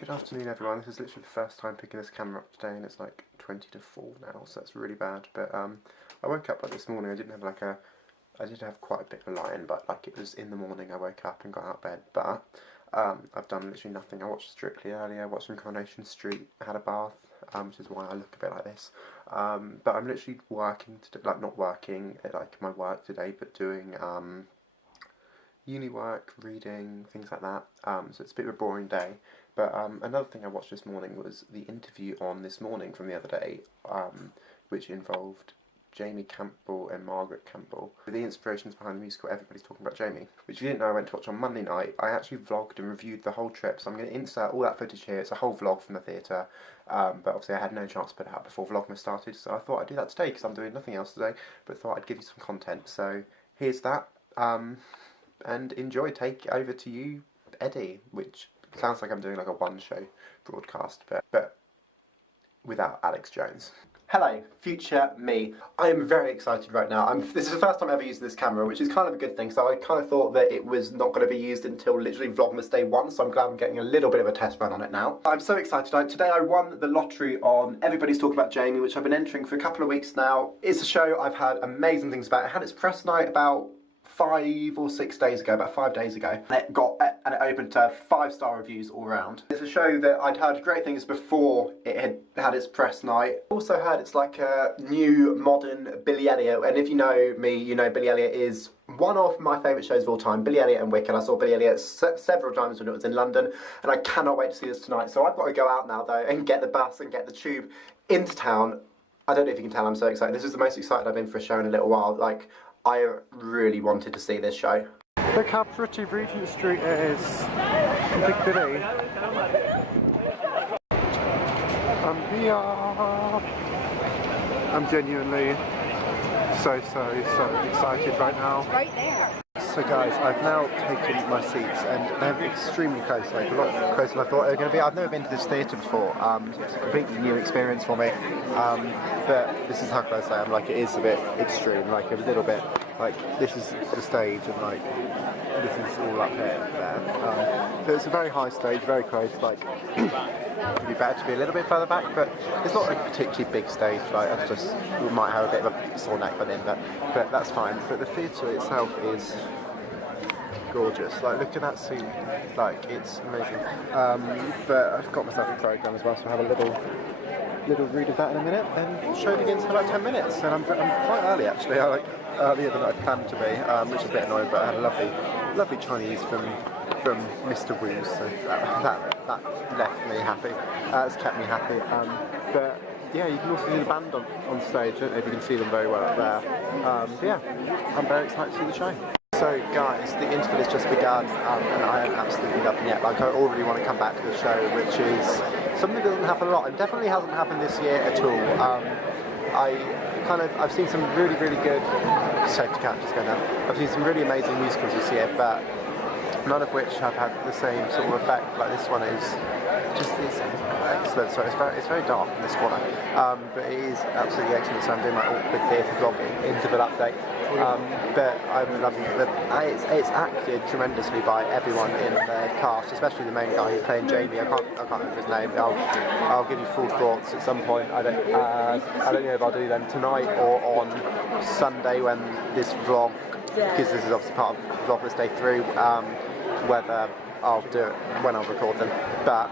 Good afternoon everyone, this is literally the first time picking this camera up today and it's like 20 to 4 now, so that's really bad, but I woke up like this morning. I did have quite a bit of a lie-in, but like it was in the morning I woke up and got out of bed, but I've done literally nothing. I watched Strictly earlier, watched some Coronation Street, had a bath, which is why I look a bit like this, but I'm literally working, not working at like my work today, but doing uni work, reading, things like that, so it's a bit of a boring day. But another thing I watched this morning was the interview on This Morning from the other day, which involved Jamie Campbell and Margaret Campbell. The inspirations behind the musical Everybody's Talking About Jamie, which if you didn't know I went to watch on Monday night. I actually vlogged and reviewed the whole trip, so I'm going to insert all that footage here. It's a whole vlog from the theatre, but obviously I had no chance to put it out before Vlogmas started, so I thought I'd do that today because I'm doing nothing else today, but thought I'd give you some content. So here's that, and enjoy. Take over to you, Eddie, which sounds like I'm doing like a one-show broadcast, but without Alex Jones. Hello, future me. I am very excited right now. This is the first time I've ever used this camera, which is kind of a good thing, so I kind of thought that it was not going to be used until literally Vlogmas Day 1, so I'm glad I'm getting a little bit of a test run on it now. I'm so excited. Today I won the lottery on Everybody's Talking About Jamie, which I've been entering for a couple of weeks now. It's a show I've had amazing things about. It had its press night about 5 or 6 days ago, about 5 days ago, and it opened to 5-star reviews all around. It's a show that I'd heard great things before it had its press night. Also heard it's like a new modern Billy Elliot, and if you know me, you know Billy Elliot is one of my favourite shows of all time. Billy Elliot and Wicked. I saw Billy Elliot several times when it was in London, and I cannot wait to see this tonight. So I've got to go out now though and get the bus and get the tube into town. I don't know if you can tell I'm so excited. This is the most excited I've been for a show in a little while. Like, I really wanted to see this show. Look how pretty Regent Street is. Big Billy. I'm genuinely so excited right now. It's right there. So guys, I've now taken my seats and they're extremely close, like a lot closer than I thought they were going to be. I've never been to this theatre before, it's a completely new experience for me, but this is how close I am. Like, it is a bit extreme, like a little bit, like this is the stage and like this is all up here there. So it's a very high stage, very close, like it'd be better to be a little bit further back, but it's not a particularly big stage. Like, we might have a bit of a sore neck by then, but that's fine. But the theatre itself is gorgeous. Like, look at that scene, like it's amazing. But I've got myself a programme as well, so I'll have a little read of that in a minute. Then the show begins in about 10 minutes, and I'm quite early actually. I like earlier than I planned to be, which is a bit annoying, but I had a lovely Chinese from Mr. Wu, so that left me happy. It's kept me happy. But yeah, you can also see the band on stage. I don't know if you can see them very well up there. But yeah, I'm very excited to see the show. So guys, the interval has just begun, and I am absolutely loving it. Like, I already want to come back to the show, which is something that doesn't happen a lot. It definitely hasn't happened this year at all. I've seen some really good safety characters going down. I've seen some really amazing musicals this year, but none of which have had the same sort of effect. Like, this one is just excellent. So it's very dark in this corner, but it is absolutely excellent. So I'm doing my awkward theatre vlogging interval update. But I'm loving it. It's acted tremendously by everyone in the cast, especially the main guy who's playing Jamie. I can't remember his name. I'll give you full thoughts at some point. I don't know if I'll do them tonight or on Sunday when this vlog, because this is obviously part of Vlogmas Day 3, whether I'll do it when I'll record them, but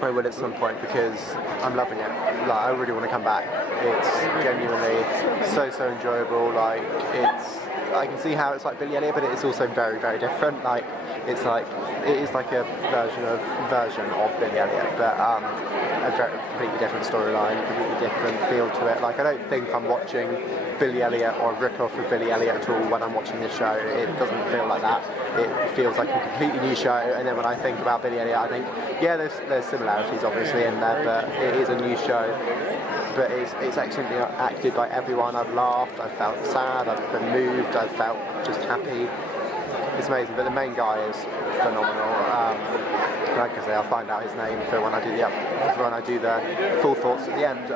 I will at some point because I'm loving it. Like, I really want to come back. It's genuinely so enjoyable. Like, I can see how it's like Billy Elliot, but it is also very different. Like, it is like a version of Billy Elliot, but a completely different storyline, completely different feel to it. Like, I don't think I'm watching Billy Elliot or a rip-off of Billy Elliot at all when I'm watching this show. It doesn't feel like that. It feels like a completely new show, and then when I think about Billy Elliot, I think, yeah, there's similarities obviously in there, but it is a new show. But it's excellently acted by everyone. I've laughed, I've felt sad, I've been moved, I've felt just happy. It's amazing, but the main guy is phenomenal. Like I say, I'll find out his name for when I do the full thoughts at the end.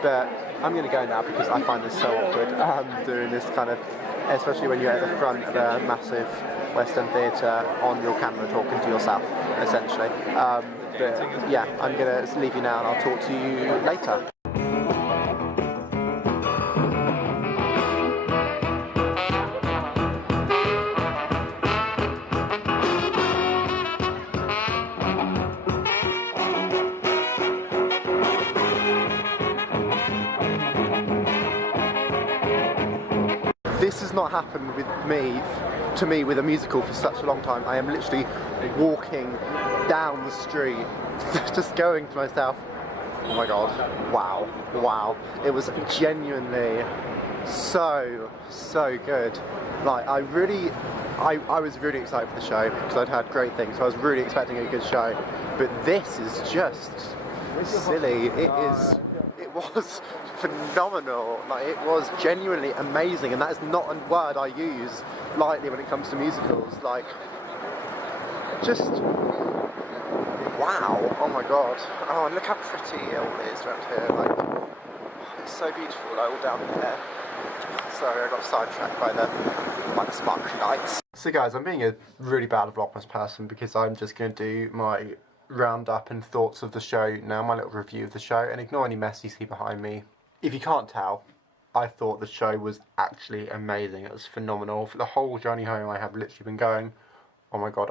But I'm going to go now because I find this so awkward, doing this kind of, especially when you're at the front of a massive West End theatre on your camera talking to yourself. essentially. But yeah, I'm going to leave you now and I'll talk to you later. This has not happened to me with a musical for such a long time. I am literally walking down the street, just going to myself, oh my god, wow. It was genuinely so good. Like, I was really excited for the show because I'd heard great things, so I was really expecting a good show. But this is just silly. It was phenomenal. Like, it was genuinely amazing, and that is not a word I use lightly when it comes to musicals. Like, just wow. Oh my god. Oh, and look how pretty it all is around here. Like, it's so beautiful, like, all down there. Sorry, I got sidetracked by the sparkly lights. So guys, I'm being a really bad Vlogmas person because I'm just going to do my roundup and thoughts of the show now, my little review of the show, and ignore any mess you see behind me. If you can't tell, I thought the show was actually amazing. It was phenomenal. For the whole journey home, I have literally been going, oh my god,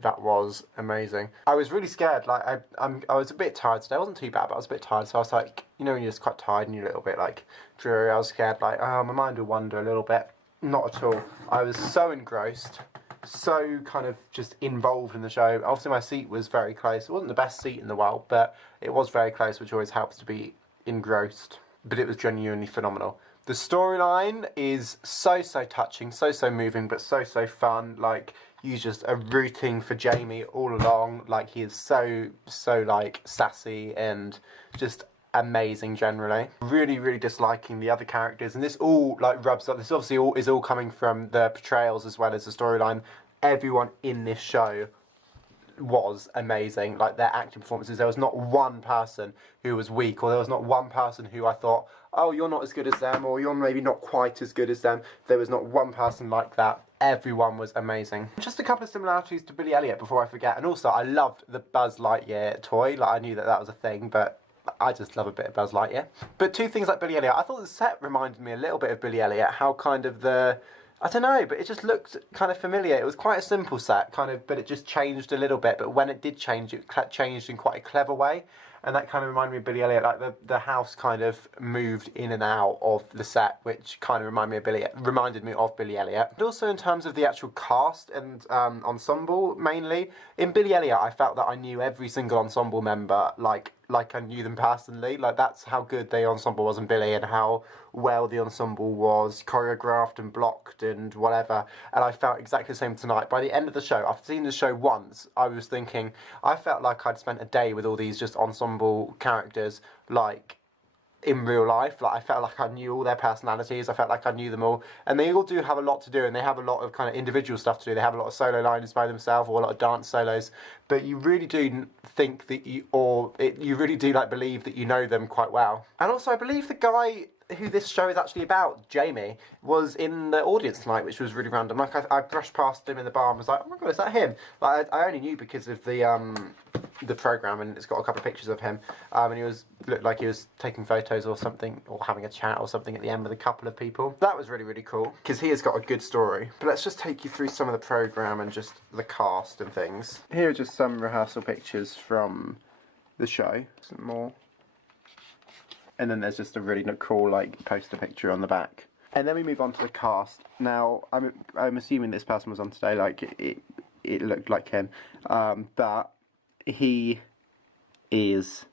that was amazing. I was really scared. Like, I was a bit tired today. I wasn't too bad, but I was a bit tired, so I was like, you know, when you're just quite tired and you're a little bit like dreary, I was scared, like, oh, my mind will wander a little bit. Not at all. I was so engrossed, so kind of just involved in the show. Obviously my seat was very close. It wasn't the best seat in the world, but it was very close, which always helps to be engrossed. But it was genuinely phenomenal. The storyline is so touching, so moving, but so fun. Like, you just are rooting for Jamie all along. Like, he is so like sassy and just amazing generally. Really disliking the other characters, and this all like rubs up. This obviously is all coming from the portrayals as well as the storyline. Everyone in this show was amazing. Like, their acting performances, there was not one person who was weak, or there was not one person who I thought, oh, you're not as good as them, or you're maybe not quite as good as them. There was not one person like that. Everyone was amazing. Just a couple of similarities to Billy Elliot before I forget, and also I loved the Buzz Lightyear toy. Like, I knew that was a thing, but I just love a bit of Buzz Lightyear. But two things like Billy Elliot, I thought the set reminded me a little bit of Billy Elliot, how kind of I don't know, but it just looked kind of familiar. It was quite a simple set, kind of, but it just changed a little bit. But when it did change, it changed in quite a clever way. And that kind of reminded me of Billy Elliot. Like, the house kind of moved in and out of the set, which kind of reminded me of Billy Elliot. And also in terms of the actual cast and ensemble, mainly. In Billy Elliot, I felt that I knew every single ensemble member, like I knew them personally. Like, that's how good the ensemble was in Billy, and how well the ensemble was choreographed and blocked and whatever. And I felt exactly the same tonight. By the end of the show, I've seen the show once, I was thinking, I felt like I'd spent a day with all these just ensemble characters, like, in real life. Like, I felt like I knew all their personalities. I felt like I knew them all, and they all do have a lot to do, and they have a lot of kind of individual stuff to do. They have a lot of solo lines by themselves, or a lot of dance solos, but you really do think that you really do like believe that you know them quite well. And also, I believe the guy who this show is actually about, Jamie, was in the audience tonight, which was really random. Like, I brushed past him in the bar and was like, oh my god, is that him? Like, I only knew because of the program, and it's got a couple of pictures of him, and he looked like he was taking photos or something, or having a chat or something at the end with a couple of people. That was really cool, because he has got a good story. But let's just take you through some of the program and just the cast and things. Here are just some rehearsal pictures from the show. Some more. And then there's just a really cool, like, poster picture on the back. And then we move on to the cast. Now, I'm assuming this person was on today, like, it looked like him. But he is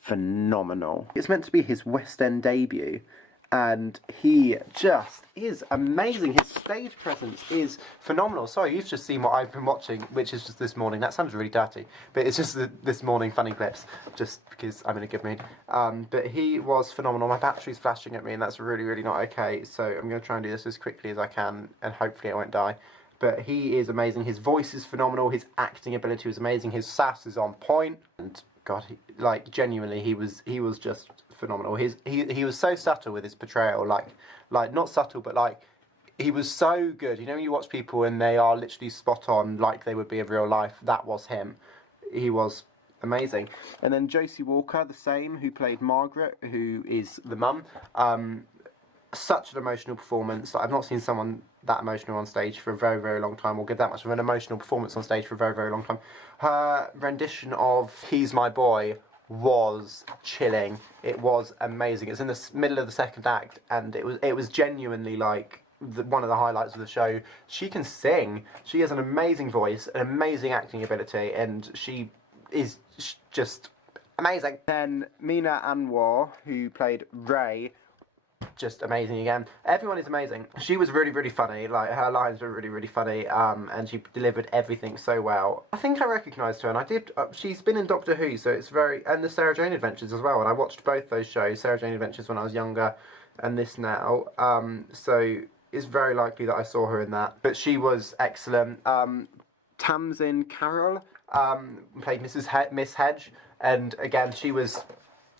phenomenal. It's meant to be his West End debut, and he just is amazing. His stage presence is phenomenal. Sorry, you've just seen what I've been watching, which is just this morning. That sounds really dirty, but it's just this morning funny clips, just because I'm in a good mood. But he was phenomenal. My battery's flashing at me, and that's really not okay, so I'm going to try and do this as quickly as I can, and hopefully I won't die. But he is amazing. His voice is phenomenal. His acting ability was amazing. His sass is on point. And God, like, genuinely, he was just phenomenal. He was so subtle with his portrayal. Like not subtle, but like, he was so good. You know, when you watch people and they are literally spot on like they would be in real life, that was him. He was amazing. And then Josie Walker, the same, who played Margaret, who is the mum. Such an emotional performance. I've not seen someone that emotional on stage for a very, very long time, or give that much of an emotional performance on stage for a very, very long time. Her rendition of He's My Boy was chilling. It was amazing. It's in the middle of the second act, and it was genuinely like one of the highlights of the show. She can sing. She has an amazing voice, an amazing acting ability, and she is just amazing. Then Mina Anwar, who played Ray, just amazing again. Everyone is amazing. She was really, really funny. Like, her lines were really, really funny, and she delivered everything so well. I think I recognised her, and I did. She's been in Doctor Who, so it's very, and the Sarah Jane Adventures as well. And I watched both those shows, Sarah Jane Adventures when I was younger, and this now. So it's very likely that I saw her in that. But she was excellent. Tamsin Carroll played Miss Hedge, and again, she was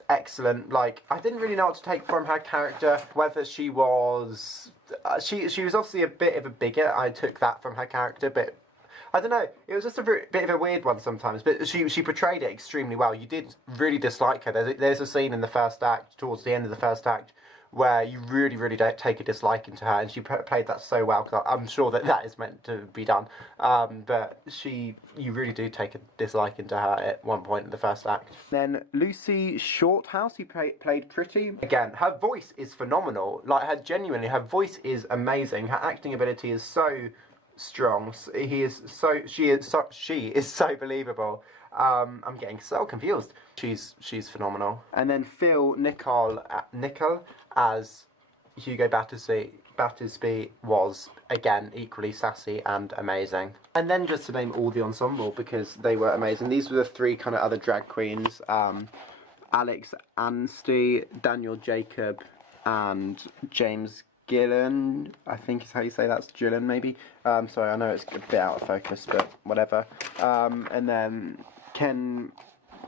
excellent. Like, I didn't really know what to take from her character, whether she was she was obviously a bit of a bigot. I took that from her character, but I don't know, it was just a bit of a weird one sometimes, but she portrayed it extremely well. You did really dislike her. There's a scene in the first act, towards the end of the first act, where you really, really don't take a disliking to her, and she played that so well, because I'm sure that is meant to be done, but you really do take a disliking to her at one point in the first act. Then Lucy Shorthouse, who played Pretty. Again, her voice is phenomenal. Like, her voice is amazing. Her acting ability is so strong. She is so believable. I'm getting so confused. She's phenomenal. And then Phil Nicol as Hugo Battersby was, again, equally sassy and amazing. And then just to name all the ensemble, because they were amazing. These were the three kind of other drag queens. Alex Anstey, Daniel Jacob, and James Gillen, I think is how you say that's Gillen, maybe. Sorry, I know it's a bit out of focus, but whatever. And then Ken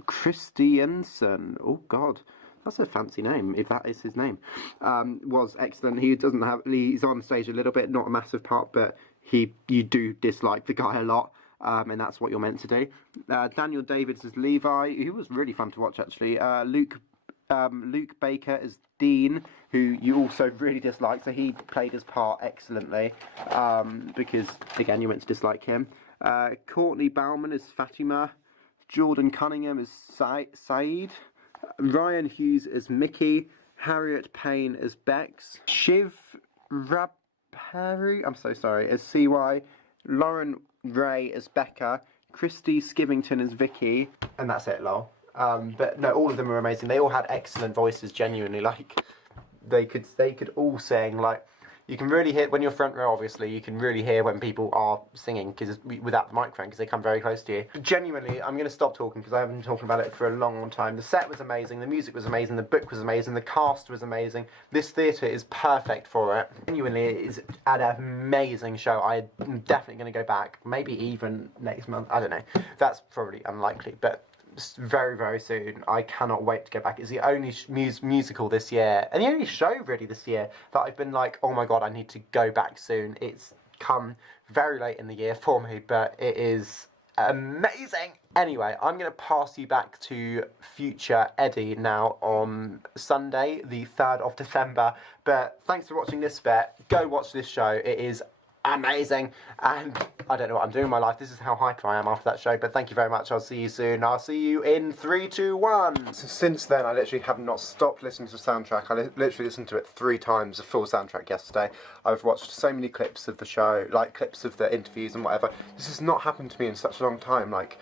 Christiansen, oh god, that's a fancy name, if that is his name, was excellent. He's on stage a little bit, not a massive part, but you do dislike the guy a lot, and that's what you're meant to do. Daniel Davids as Levi, who was really fun to watch, actually. Luke Baker as Dean, who you also really dislike, so he played his part excellently, because, again, you're meant to dislike him. Courtney Bauman as Fatima, Jordan Cunningham as Saeed, Ryan Hughes as Mickey, Harriet Payne as Bex, Shiv Rabharu, I'm so sorry, as CY, Lauren Ray as Becca, Christy Skivington as Vicky, and that's it, lol. But no, all of them were amazing. They all had excellent voices, genuinely. Like, they could all sing. Like, you can really hear, when you're front row, obviously, you can really hear when people are singing, without the microphone, because they come very close to you. Genuinely, I'm going to stop talking, because I haven't been talking about it for a long, long time. The set was amazing, the music was amazing, the book was amazing, the cast was amazing. This theatre is perfect for it. Genuinely, it is an amazing show. I'm definitely going to go back, maybe even next month. I don't know. That's probably unlikely, but very, very soon. I cannot wait to go back. It's the only musical this year, and the only show really this year, that I've been like, oh my god, I need to go back soon. It's come very late in the year for me, but it is amazing. Anyway, I'm going to pass you back to future Eddie now on Sunday, the 3rd of December. But thanks for watching this bit. Go watch this show. It is amazing, and I don't know what I'm doing in my life. This is how hyper I am after that show, but thank you very much. I'll see you soon. I'll see you in 3, 2, 1. So since then, I literally have not stopped listening to the soundtrack. I literally listened to it 3 times, the full soundtrack yesterday. I've watched so many clips of the show, like clips of the interviews and whatever. This has not happened to me in such a long time. Like,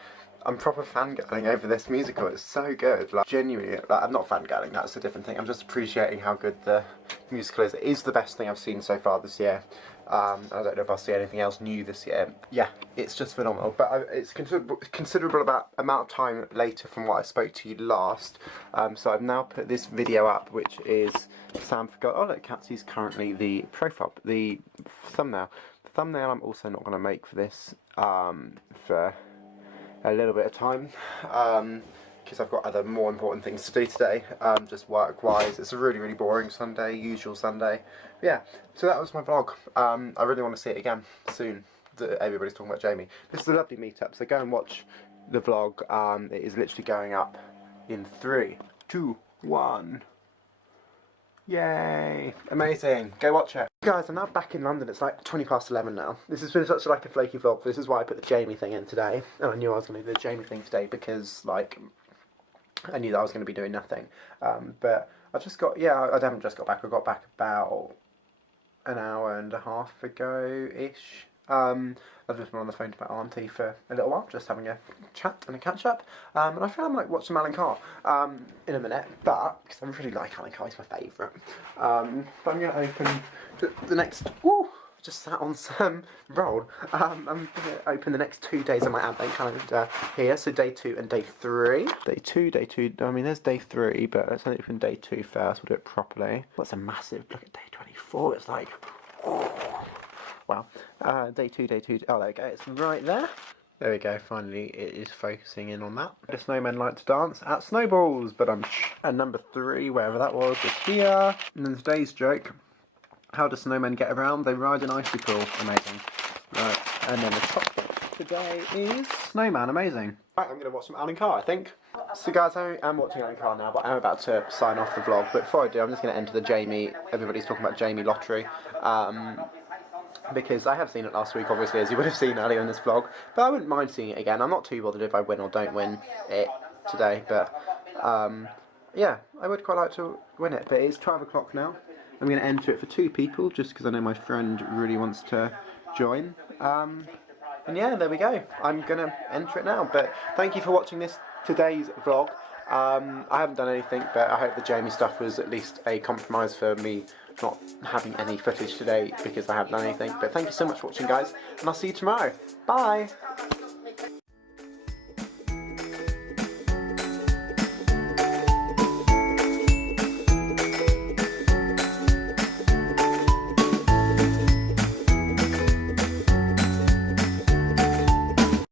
I'm proper fangirling over this musical. It's so good. Like, genuinely, like, I'm not fangirling, that's a different thing. I'm just appreciating how good the musical is. It is the best thing I've seen so far this year. I don't know if I'll see anything else new this year. Yeah, it's just phenomenal. But it's considerable amount of time later from what I spoke to you last. So I've now put this video up, which is Sam forgot. Oh look, Catsy's currently the profile, the thumbnail. The thumbnail I'm also not going to make for this for a little bit of time. because I've got other more important things to do today, just work-wise. It's a really boring Sunday, usual Sunday. But yeah, so that was my vlog. I really want to see it again soon. Everybody's talking about Jamie. This is a lovely meetup, so go and watch the vlog. It is literally going up in 3, 2, 1. Yay! Amazing. Go watch it. Guys, I'm now back in London. It's like 11:20 now. This has been such like a flaky vlog. This is why I put the Jamie thing in today. And I knew I was going to do the Jamie thing today because, like, I knew that I was going to be doing nothing. But I just got, I haven't just got back. I got back about an hour and a half ago-ish. I've just been on the phone to my auntie for a little while, just having a chat and a catch up. And I feel I might watch some Alan Carr in a minute, but because I really like Alan Carr, he's my favourite. But I'm going to open the next. Woo! Just sat on some roll. I'm going to open the next 2 days of my advent calendar here. So day 2 and day 3. Day 2. I mean, there's day 3, but let's open day 2 first. We'll do it properly. That's a massive look at day 24. It's like. Oh. Wow. Day 2. Oh, there we go. It's right there. There we go. Finally, it is focusing in on that. The snowmen like to dance at snowballs, but and number 3, wherever that was, is here. And then today's joke. How do snowmen get around? They ride an icicle. Amazing. Right. And then the top today is snowman. Amazing. Right, I'm going to watch some Alan Carr, I think. So guys, I am watching Alan Carr now, but I'm about to sign off the vlog. But before I do, I'm just going to enter the Jamie. Everybody's talking about Jamie lottery. Because I have seen it last week, obviously, as you would have seen earlier in this vlog. But I wouldn't mind seeing it again. I'm not too bothered if I win or don't win it today. But, yeah, I would quite like to win it. But it's 12 o'clock now. I'm going to enter it for 2 people, just because I know my friend really wants to join. And yeah, there we go. I'm going to enter it now. But thank you for watching today's vlog. I haven't done anything, but I hope the Jamie stuff was at least a compromise for me not having any footage today because I haven't done anything. But thank you so much for watching, guys, and I'll see you tomorrow. Bye!